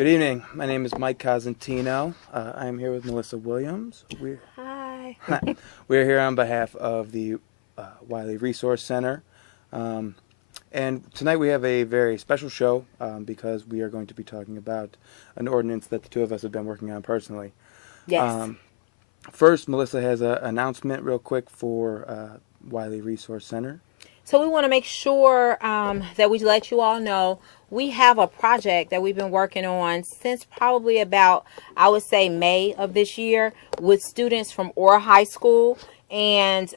Good evening. My name is Mike Cosentino. I am here with Melissa Williams. Hi. We're here on behalf of the Wiley Resource Center. And tonight we have a very special show because we are going to be talking about an ordinance that the two of us have been working on personally. Yes. First, Melissa has an announcement real quick for Wiley Resource Center. So we want to make sure that we let you all know we have a project that we've been working on since probably about, I would say, May of this year with students from Orr High School. And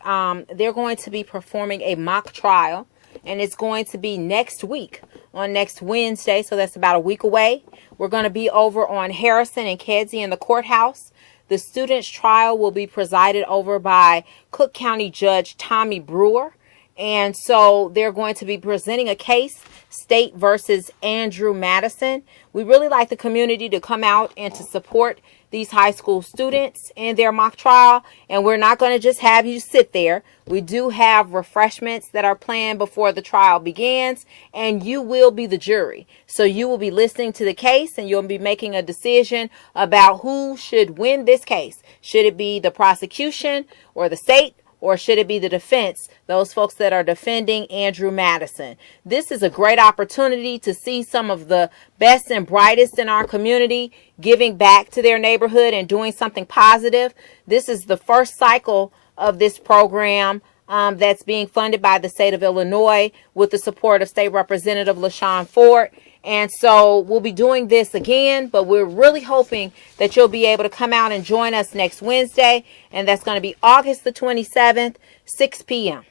they're going to be performing a mock trial. And it's going to be next week on next Wednesday. So that's about a week away. We're going to be over on Harrison and Kedzie in the courthouse. The students' trial will be presided over by Cook County Judge Tommy Brewer. And so they're going to be presenting a case, State versus Andrew Madison. We really like the community to come out and to support these high school students in their mock trial. And we're not going to just have you sit there. We do have refreshments that are planned before the trial begins, and you will be the jury. So you will be listening to the case and you'll be making a decision about who should win this case. Should it be the prosecution or the state? Or should it be the defense, those folks that are defending Andrew Madison? This is a great opportunity to see some of the best and brightest in our community giving back to their neighborhood and doing something positive. This is the first cycle of this program that's being funded by the state of Illinois with the support of State Representative LaShawn Ford. And so we'll be doing this again, but we're really hoping that you'll be able to come out and join us next Wednesday. And that's going to be August the 27th, 6 p.m.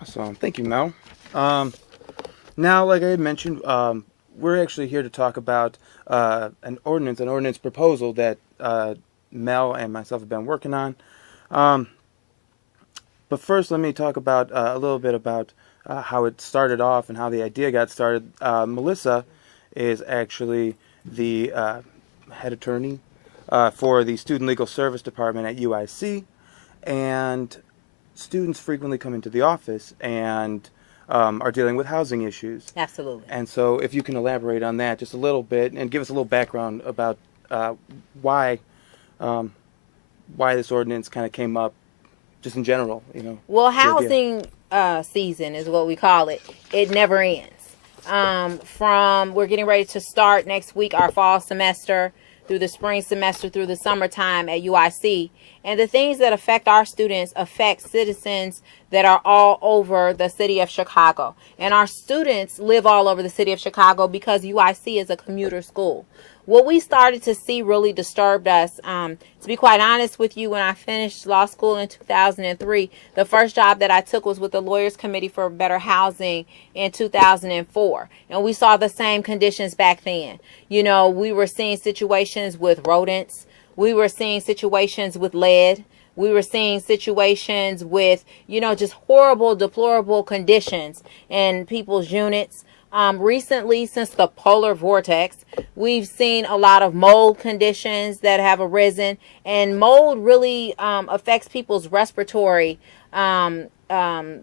Awesome. Thank you, Mel. Now, like I had mentioned, we're actually here to talk about an ordinance proposal that Mel and myself have been working on. But first, let me talk about a little bit about how it started off and how the idea got started. Melissa is actually the head attorney for the Student Legal Service Department at UIC, and students frequently come into the office and are dealing with housing issues. Absolutely. And so if you can elaborate on that just a little bit and give us a little background about why this ordinance kind of came up just in general, you know. Well, housing season is what we call it. It never ends. We're getting ready to start next week our fall semester, through the spring semester, through the summertime at UIC. And the things that affect our students affect citizens that are all over the city of Chicago. And our students live all over the city of Chicago because UIC is a commuter school. What we started to see really disturbed us. To be quite honest with you, when I finished law school in 2003, the first job that I took was with the Lawyers Committee for Better Housing in 2004. And we saw the same conditions back then. You know, we were seeing situations with rodents. We were seeing situations with lead. We were seeing situations with, just horrible, deplorable conditions in people's units. Recently, since the polar vortex, we've seen a lot of mold conditions that have arisen, and mold really affects people's respiratory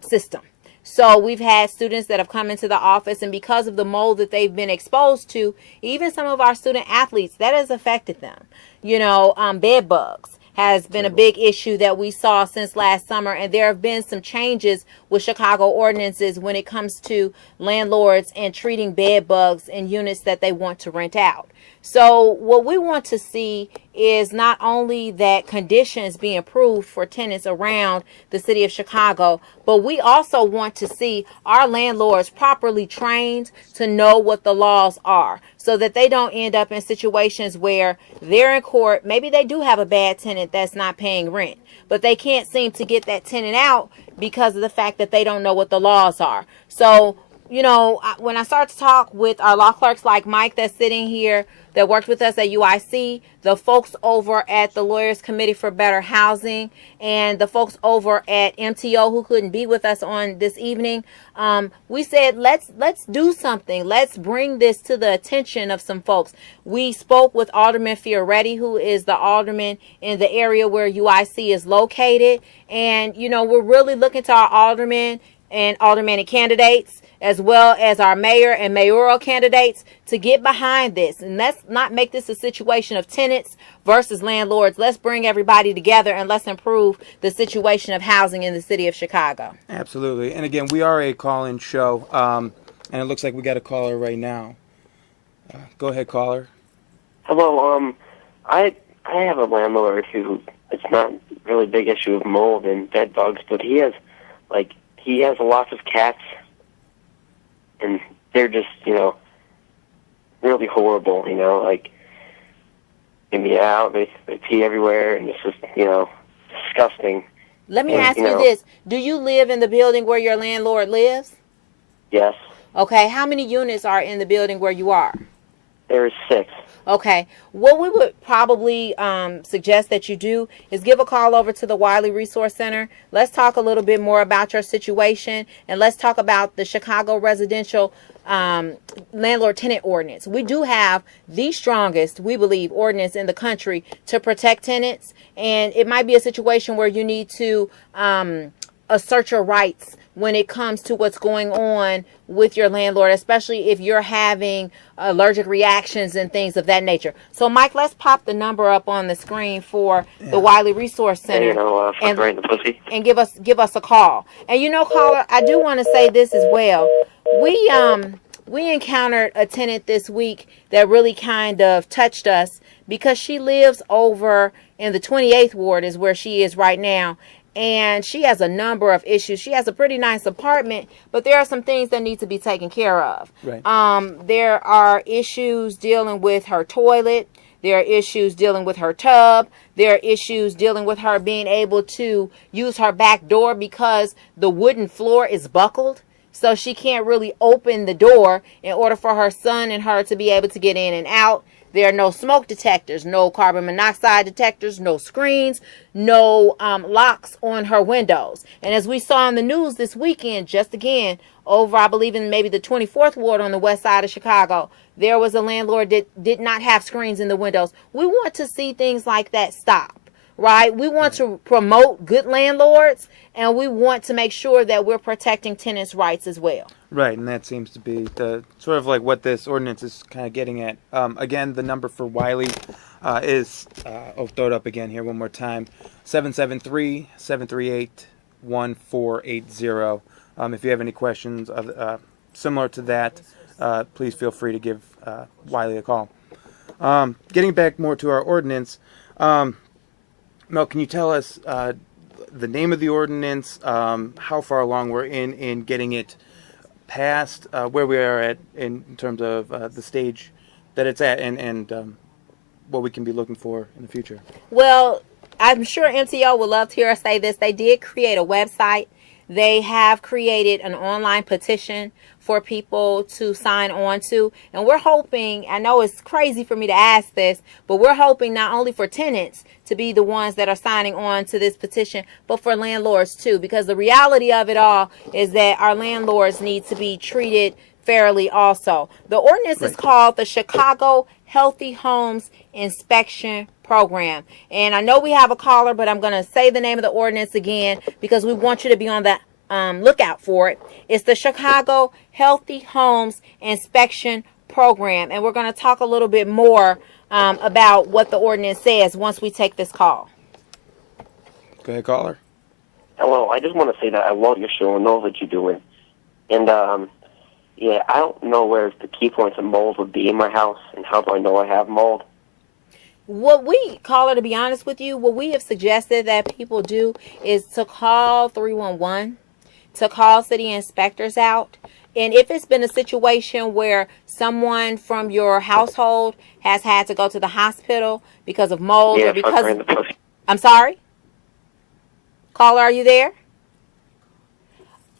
system. So we've had students that have come into the office, and because of the mold that they've been exposed to, even some of our student athletes, that has affected them. Bed bugs has been a big issue that we saw since last summer, and there have been some changes with Chicago ordinances when it comes to landlords and treating bed bugs in units that they want to rent out. So what we want to see is not only that conditions be improved for tenants around the city of Chicago, but we also want to see our landlords properly trained to know what the laws are so that they don't end up in situations where they're in court. Maybe they do have a bad tenant that's not paying rent, but they can't seem to get that tenant out because of the fact that they don't know what the laws are. So, when I start to talk with our law clerks like Mike that's sitting here, that worked with us at UIC, the folks over at the Lawyers Committee for Better Housing, and the folks over at MTO who couldn't be with us on this evening, we said, let's do something. Let's bring this to the attention of some folks. We spoke with Alderman Fioretti, who is the alderman in the area where UIC is located. And, we're really looking to our aldermen and aldermanic candidates as well as our mayor and mayoral candidates to get behind this. And let's not make this a situation of tenants versus landlords. Let's bring everybody together and let's improve the situation of housing in the city of Chicago. Absolutely. And again, we are a call-in show, and it looks like we got a caller right now. Go ahead, caller. Hello. I have a landlord who, it's not really a big issue of mold and bed bugs, but he has lots of cats, and they're just, really horrible, like, they meow, they pee everywhere, and it's just, disgusting. Let me ask you this. Do you live in the building where your landlord lives? Yes. Okay. How many units are in the building where you are? There's 6. Okay. What we would probably suggest that you do is give a call over to the Wiley Resource Center. Let's talk a little bit more about your situation, and let's talk about the Chicago residential landlord-tenant ordinance. We do have the strongest, we believe, ordinance in the country to protect tenants, and it might be a situation where you need to assert your rights when it comes to what's going on with your landlord, especially if you're having allergic reactions and things of that nature. So, Mike, let's pop the number up on the screen for the Wiley Resource Center, Right in the pussy. and give us a call. And caller, I do want to say this as well. We encountered a tenant this week that really kind of touched us because she lives over in the 28th ward is where she is right now. And she has a number of issues. She has a pretty nice apartment, but there are some things that need to be taken care of. Right. There are issues dealing with her toilet. There are issues dealing with her tub. There are issues dealing with her being able to use her back door because the wooden floor is buckled. So she can't really open the door in order for her son and her to be able to get in and out. There are no smoke detectors, no carbon monoxide detectors, no screens, no locks on her windows. And as we saw in the news this weekend, just again, over, I believe, in maybe the 24th ward on the west side of Chicago, there was a landlord that did not have screens in the windows. We want to see things like that stop. Right? We want to promote good landlords, and we want to make sure that we're protecting tenants' rights as well. Right, and that seems to be the sort of like what this ordinance is kind of getting at. Again, the number for Wiley is, I'll throw it up again here one more time, 773-738-1480. If you have any questions similar to that, please feel free to give Wiley a call. Getting back more to our ordinance, Mel, can you tell us the name of the ordinance, how far along we're in getting it passed, where we are at in terms of the stage that it's at, and what we can be looking for in the future? Well, I'm sure MTO would love to hear us say this. They did create a website. They have created an online petition for people to sign on to. And we're hoping, I know it's crazy for me to ask this, but we're hoping not only for tenants to be the ones that are signing on to this petition, but for landlords too. Because the reality of it all is that our landlords need to be treated fairly also. The ordinance is called the Chicago Healthy Homes Inspection Program. And I know we have a caller, but I'm going to say the name of the ordinance again because we want you to be on the lookout for it. It's the Chicago Healthy Homes Inspection Program. And we're going to talk a little bit more about what the ordinance says once we take this call. Go ahead, caller. Hello, I just want to say that I love your show and know what you're doing. And, I don't know where the key points of mold would be in my house, and how do I know I have mold? What we, caller, to be honest with you, what we have suggested that people do is to call 311, to call city inspectors out. And if it's been a situation where someone from your household has had to go to the hospital because of mold or because... I'm sorry? Caller, are you there?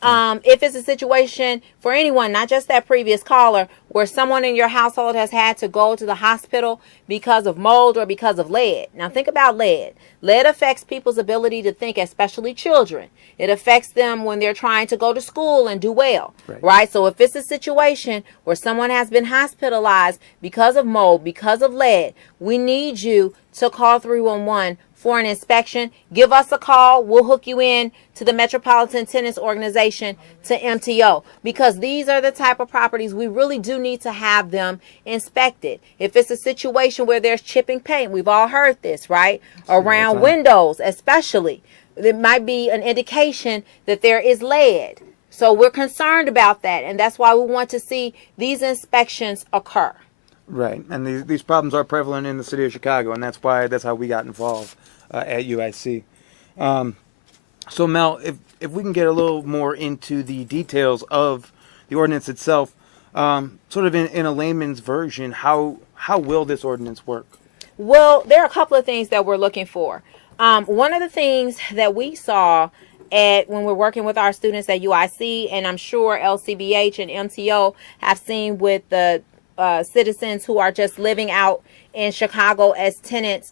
If it's a situation for anyone, not just that previous caller, where someone in your household has had to go to the hospital because of mold or because of lead. Now think about lead. Lead affects people's ability to think, especially children. It affects them when they're trying to go to school and do well, right? So if it's a situation where someone has been hospitalized because of mold, because of lead, we need you to call 311 for an inspection, give us a call. We'll hook you in to the Metropolitan Tenants Organization, to MTO, because these are the type of properties we really do need to have them inspected. If it's a situation where there's chipping paint, we've all heard this, right? Around windows, especially, it might be an indication that there is lead. So we're concerned about that, and that's why we want to see these inspections occur. Right, and these problems are prevalent in the city of Chicago, and that's how we got involved at UIC. So Mel, if we can get a little more into the details of the ordinance itself, sort of in a layman's version, how will this ordinance work? Well, there are a couple of things that we're looking for. One of the things that we saw when we're working with our students at UIC, and I'm sure LCBH and MTO have seen with the citizens who are just living out in Chicago as tenants,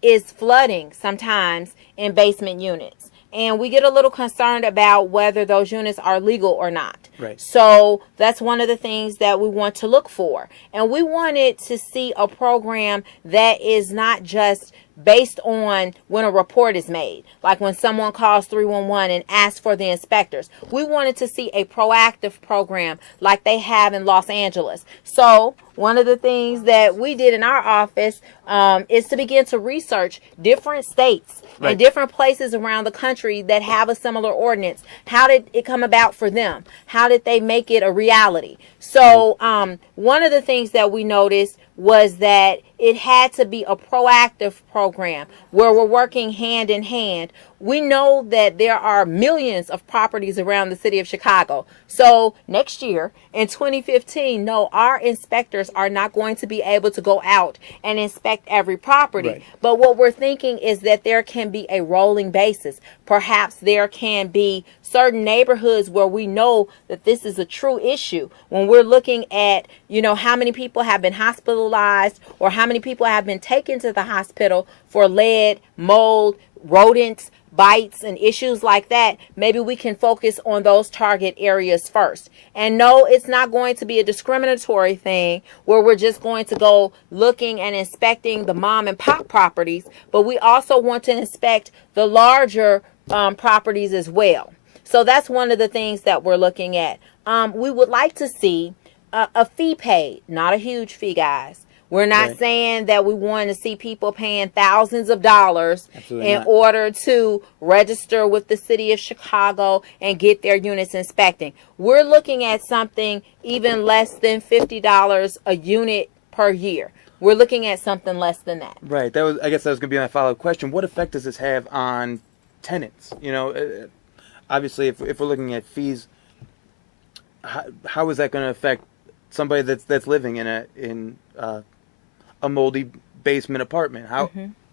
is flooding sometimes in basement units. And we get a little concerned about whether those units are legal or not. Right. So that's one of the things that we want to look for. And we wanted to see a program that is not just based on when a report is made, like when someone calls 311 and asks for the inspectors. We wanted to see a proactive program like they have in Los Angeles. So one of the things that we did in our office is to begin to research different states and different places around the country that have a similar ordinance. How did it come about for them? How did they make it a reality? So one of the things that we noticed was that it had to be a proactive program where we're working hand in hand. We know that there are millions of properties around the city of Chicago. So next year in 2015, no, our inspectors are not going to be able to go out and inspect every property. Right. But what we're thinking is that there can be a rolling basis. Perhaps there can be certain neighborhoods where we know that this is a true issue. When we're looking at, how many people have been hospitalized or how many people have been taken to the hospital for lead, mold, rodents, bites, and issues like that, maybe we can focus on those target areas first. And no, it's not going to be a discriminatory thing where we're just going to go looking and inspecting the mom and pop properties, but we also want to inspect the larger properties as well. So that's one of the things that we're looking at. We would like to see a fee paid, not a huge fee, guys. We're not saying that we want to see people paying thousands of dollars in order to register with the city of Chicago and get their units inspecting. We're looking at something even less than $50 a unit per year. We're looking at something less than that. Right. I guess that was going to be my follow-up question. What effect does this have on tenants? Obviously, if we're looking at fees, how is that going to affect somebody that's living in a moldy basement apartment?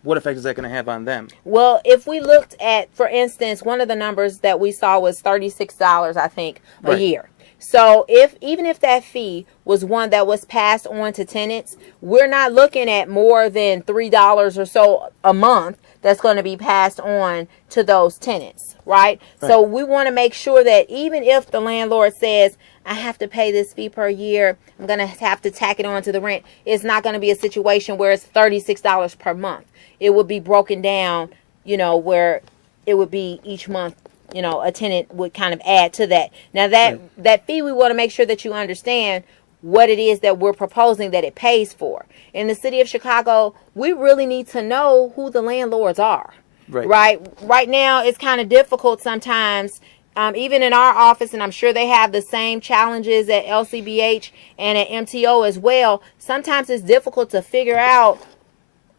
What effect is that going to have on them? Well, if we looked at, for instance, one of the numbers that we saw was $36, I think, a year. So even if that fee was one that was passed on to tenants, we're not looking at more than $3 or so a month that's going to be passed on to those tenants, right? So we want to make sure that even if the landlord says, I have to pay this fee per year, I'm going to have to tack it on to the rent, it's not going to be a situation where it's $36 per month. It would be broken down, where it would be each month, a tenant would kind of add to that. Now that fee, we want to make sure that you understand what it is that we're proposing that it pays for. In the city of Chicago, we really need to know who the landlords are. Right now, it's kind of difficult sometimes, even in our office, and I'm sure they have the same challenges at LCBH and at MTO as well. Sometimes it's difficult to figure out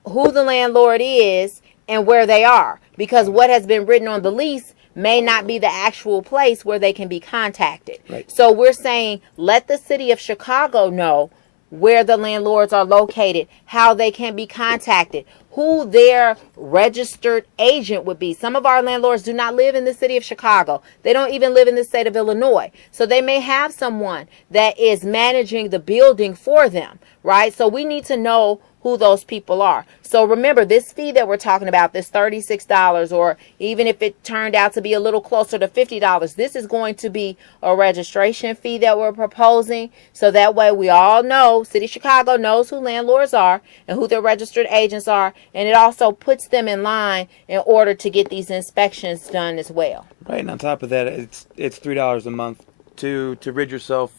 who the landlord is and where they are, because what has been written on the lease may not be the actual place where they can be contacted. So we're saying, let the city of Chicago know where the landlords are located, how they can be contacted, who their registered agent would be. Some of our landlords do not live in the city of Chicago. They don't even live in the state of Illinois. So they may have someone that is managing the building for them, right? So we need to know who those people are. So remember, this fee that we're talking about, this $36, or even if it turned out to be a little closer to $50, this is going to be a registration fee that we're proposing. So that way we all know, City of Chicago knows who landlords are and who their registered agents are. And it also puts them in line in order to get these inspections done as well. Right, and on top of that, it's $3 a month to rid yourself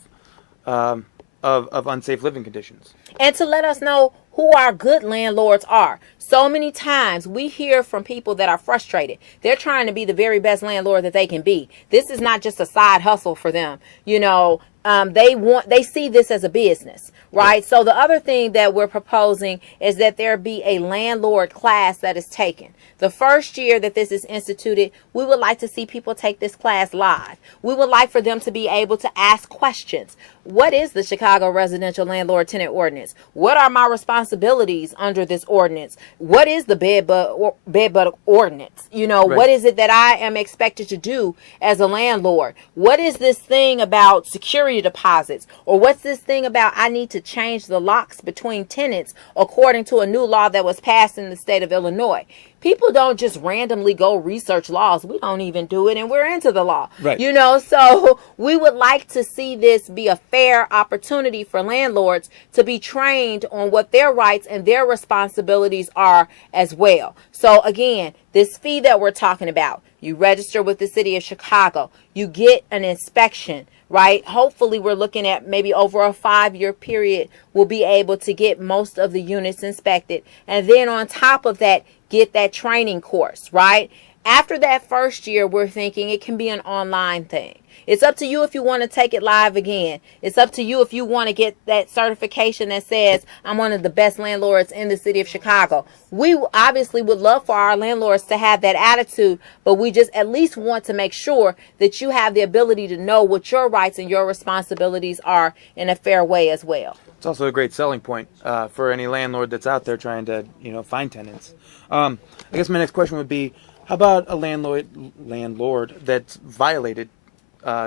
of unsafe living conditions. And to let us know who our good landlords are. So many times we hear from people that are frustrated. They're trying to be the very best landlord that they can be. This is not just a side hustle for them. You know, they see this as a business, right? So the other thing that we're proposing is that there be a landlord class that is taken. The first year that this is instituted, we would like to see people take this class live. We would like for them to be able to ask questions. What is the Chicago Residential Landlord Tenant Ordinance? What are my responsibilities under this ordinance? What is the bed bug ordinance? You know, right. What is it that I am expected to do as a landlord? What is this thing about security deposits? Or what's this thing about I need to change the locks between tenants according to a new law that was passed in the state of Illinois? People don't just randomly go research laws. We don't even do it, and we're into the law. Right. You know, so we would like to see this be a fair opportunity for landlords to be trained on what their rights and their responsibilities are as well. So again, this fee that we're talking about, you register with the City of Chicago, you get an inspection, right? Hopefully we're looking at maybe over a 5-year period, we'll be able to get most of the units inspected. And then on top of that, get that training course, right? After that first year, we're thinking it can be an online thing. It's up to you if you want to take it live again. It's up to you if you want to get that certification that says I'm one of the best landlords in the city of Chicago. We obviously would love for our landlords to have that attitude, but we just at least want to make sure that you have the ability to know what your rights and your responsibilities are in a fair way as well. It's also a great selling point for any landlord that's out there trying to, find tenants. I guess my next question would be, how about a landlord that's violated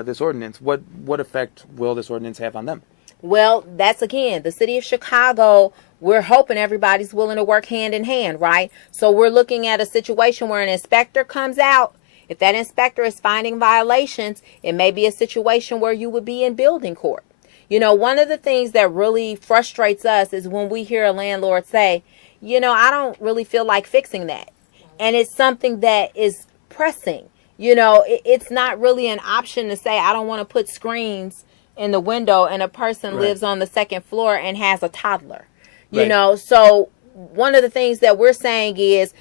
this ordinance? What effect will this ordinance have on them? Well, that's again, the city of Chicago, we're hoping everybody's willing to work hand in hand, right? So we're looking at a situation where an inspector comes out. If that inspector is finding violations, it may be a situation where you would be in building court. You know, one of the things that really frustrates us is when we hear a landlord say, I don't really feel like fixing that. And it's something that is pressing. It's not really an option to say, I don't want to put screens in the window and a person right. lives on the second floor and has a toddler. Right. So one of the things that we're saying is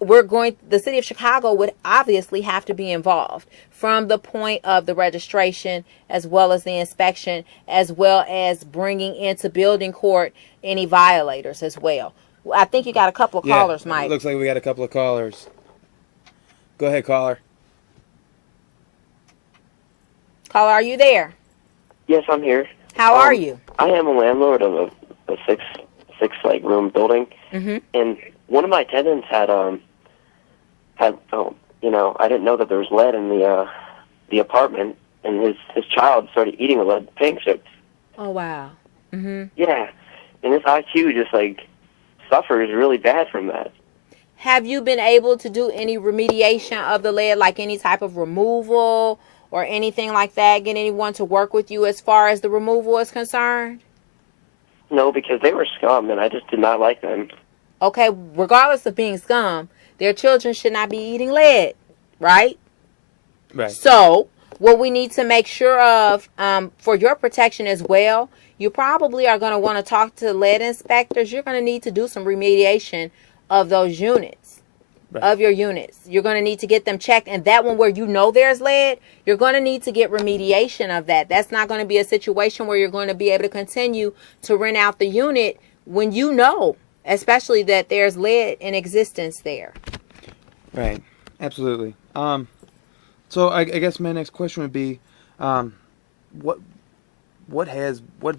the city of Chicago would obviously have to be involved from the point of the registration as well as the inspection, as well as bringing into building court any violators as well. I think you got a couple of callers, Mike. It looks like we got a couple of callers. Go ahead, caller. Caller, are you there? Yes, I'm here. How are you? I am a landlord of a six room building, and one of my tenants had I didn't know that there was lead in the apartment, and his child started eating the lead paint chips. Oh wow. Yeah, and his IQ just suffers really bad from that. Have you been able to do any remediation of the lead, like any type of removal or anything like that? Get anyone to work with you as far as the removal is concerned? No, because they were scum, and I just did not like them. Okay, regardless of being scum, their children should not be eating lead, right? Right. So what we need to make sure of for your protection as well, you probably are going to want to talk to lead inspectors. You're going to need to do some remediation of those units, right. of your units. You're going to need to get them checked. And that one where there's lead, you're going to need to get remediation of that. That's not going to be a situation where you're going to be able to continue to rent out the unit when especially that there's lead in existence there. Right. Absolutely. So I guess my next question would be, what's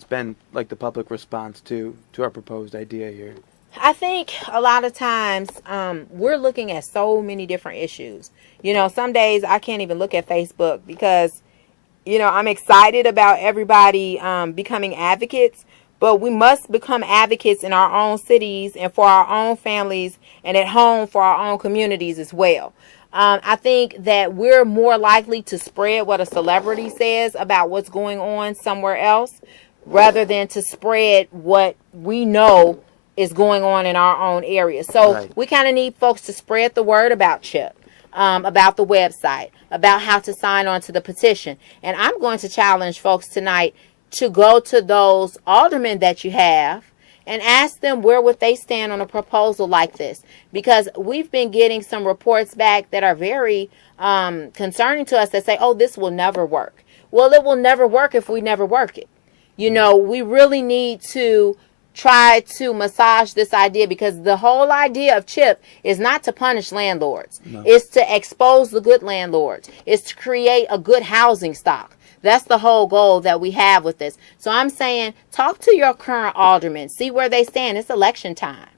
been the public response to our proposed idea here? I think a lot of times we're looking at so many different issues. Some days I can't even look at Facebook because, I'm excited about everybody becoming advocates. but we must become advocates in our own cities and for our own families and at home for our own communities as well. I think that we're more likely to spread what a celebrity says about what's going on somewhere else rather than to spread what we know is going on in our own area. So Right. we kind of need folks to spread the word about CHIP, about the website, about how to sign on to the petition. And I'm going to challenge folks tonight to go to those aldermen that you have and ask them where would they stand on a proposal like this, because we've been getting some reports back that are very concerning to us that say, oh, this will never work. Well, it will never work if we never work it. You know, we really need to try to massage this idea, because the whole idea of CHIP is not to punish landlords. No. It's to expose the good landlords. It's to create a good housing stock. That's the whole goal that we have with this. So I'm saying, talk to your current aldermen, see where they stand. It's election time.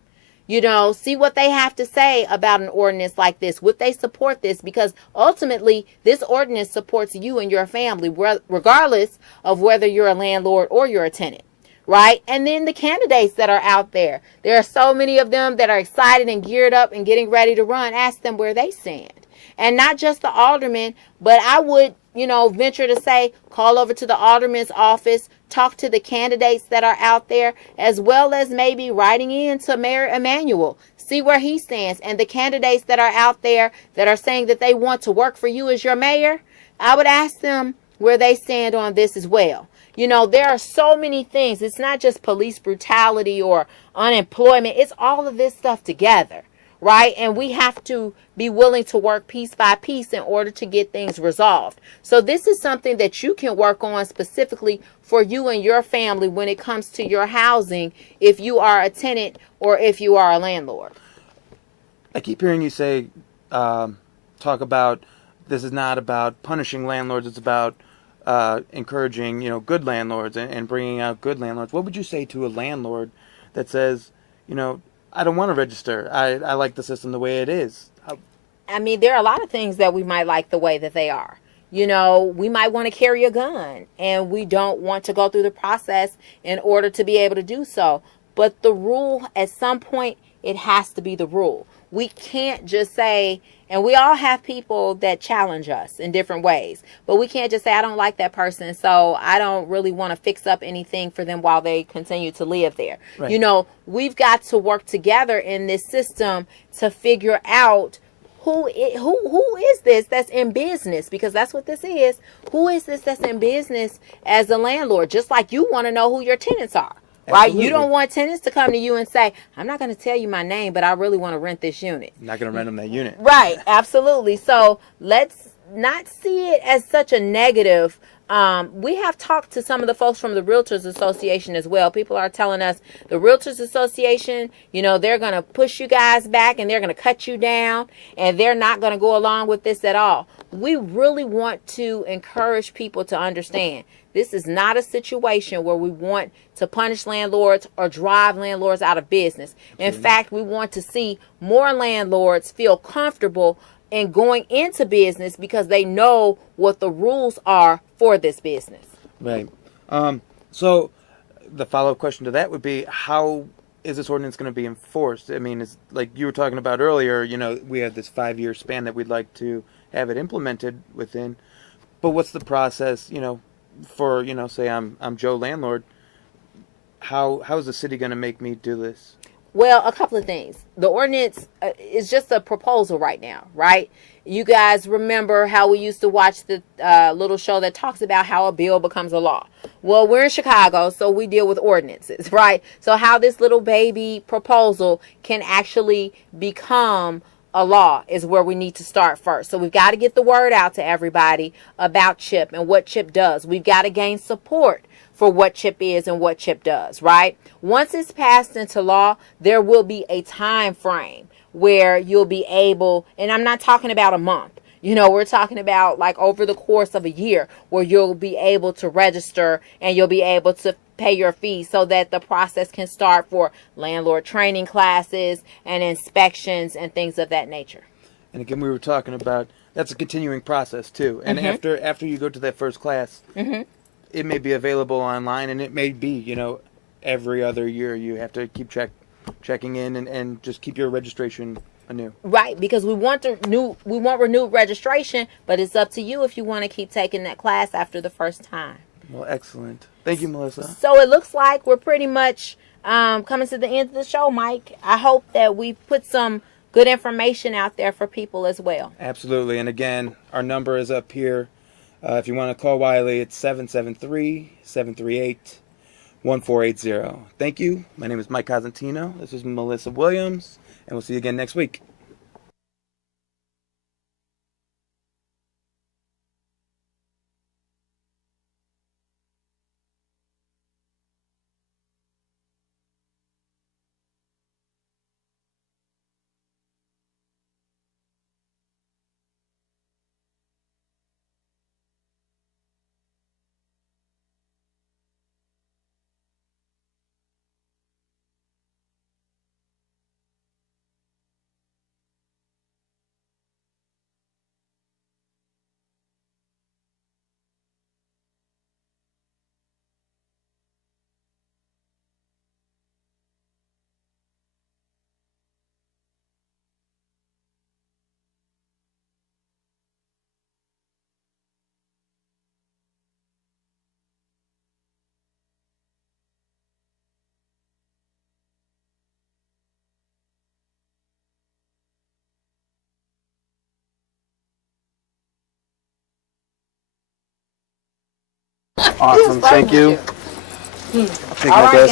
You know, see what they have to say about an ordinance like this. Would they support this? Because ultimately, this ordinance supports you and your family, regardless of whether you're a landlord or you're a tenant. Right? And then the candidates that are out there. There are so many of them that are excited and geared up and getting ready to run. Ask them where they stand. And not just the aldermen, but I would, venture to say, call over to the alderman's office, talk to the candidates that are out there, as well as maybe writing in to Mayor Emanuel, see where he stands. And the candidates that are out there that are saying that they want to work for you as your mayor, I would ask them where they stand on this as well. There are so many things. It's not just police brutality or unemployment. It's all of this stuff together, right? And we have to be willing to work piece by piece in order to get things resolved. So this is something that you can work on specifically for you and your family when it comes to your housing, if you are a tenant or if you are a landlord. I keep hearing you say, talk about, this is not about punishing landlords. It's about encouraging, good landlords and bringing out good landlords. What would you say to a landlord that says, I don't want to register. I like the system the way it is? I mean, there are a lot of things that we might like the way that they are. We might want to carry a gun and we don't want to go through the process in order to be able to do so. But the rule, at some point, it has to be the rule. We can't just say, and we all have people that challenge us in different ways, but we can't just say, I don't like that person, so I don't really want to fix up anything for them while they continue to live there. Right. We've got to work together in this system to figure out who is this that's in business, because that's what this is. Who is this that's in business as a landlord? Just like you want to know who your tenants are. Right? Absolutely. You don't want tenants to come to you and say, I'm not going to tell you my name, but I really want to rent this unit. I'm not going to rent them that unit. Right. Absolutely. So let's not see it as such a negative. We have talked to some of the folks from the Realtors Association as well. People are telling us the Realtors Association, they're going to push you guys back and they're going to cut you down and they're not going to go along with this at all. We really want to encourage people to understand this is not a situation where we want to punish landlords or drive landlords out of business. In fact, we want to see more landlords feel comfortable in going into business because they know what the rules are for this business. Right. So the follow-up question to that would be, how is this ordinance going to be enforced? I mean, it's like you were talking about earlier, we have this 5-year span that we'd like to have it implemented within. But what's the process, for, say I'm Joe landlord, how is the city going to make me do this? Well, a couple of things. The ordinance is just a proposal right now, right? You guys remember how we used to watch the little show that talks about how a bill becomes a law. Well, we're in Chicago, so we deal with ordinances, right? So how this little baby proposal can actually become a law is where we need to start first. So we've got to get the word out to everybody about CHIP and what CHIP does. We've got to gain support for what CHIP is and what CHIP does, right? Once it's passed into law, there will be a time frame where you'll be able, and I'm not talking about a month, we're talking about like over the course of a year where you'll be able to register and you'll be able to pay your fees so that the process can start for landlord training classes and inspections and things of that nature. And again, we were talking about, that's a continuing process too. And after you go to that first class, it may be available online, and it may be, every other year you have to keep checking in and just keep your registration anew. Right, because we want renewed registration, but it's up to you if you want to keep taking that class after the first time. Well, excellent. Thank you, Melissa. So it looks like we're pretty much coming to the end of the show, Mike. I hope that we put some good information out there for people as well. Absolutely. And again, our number is up here. If you want to call Wiley, it's 773-738-1480. Thank you. My name is Mike Cosentino. This is Melissa Williams, and we'll see you again next week. Awesome. Thank you. I'll take my glasses.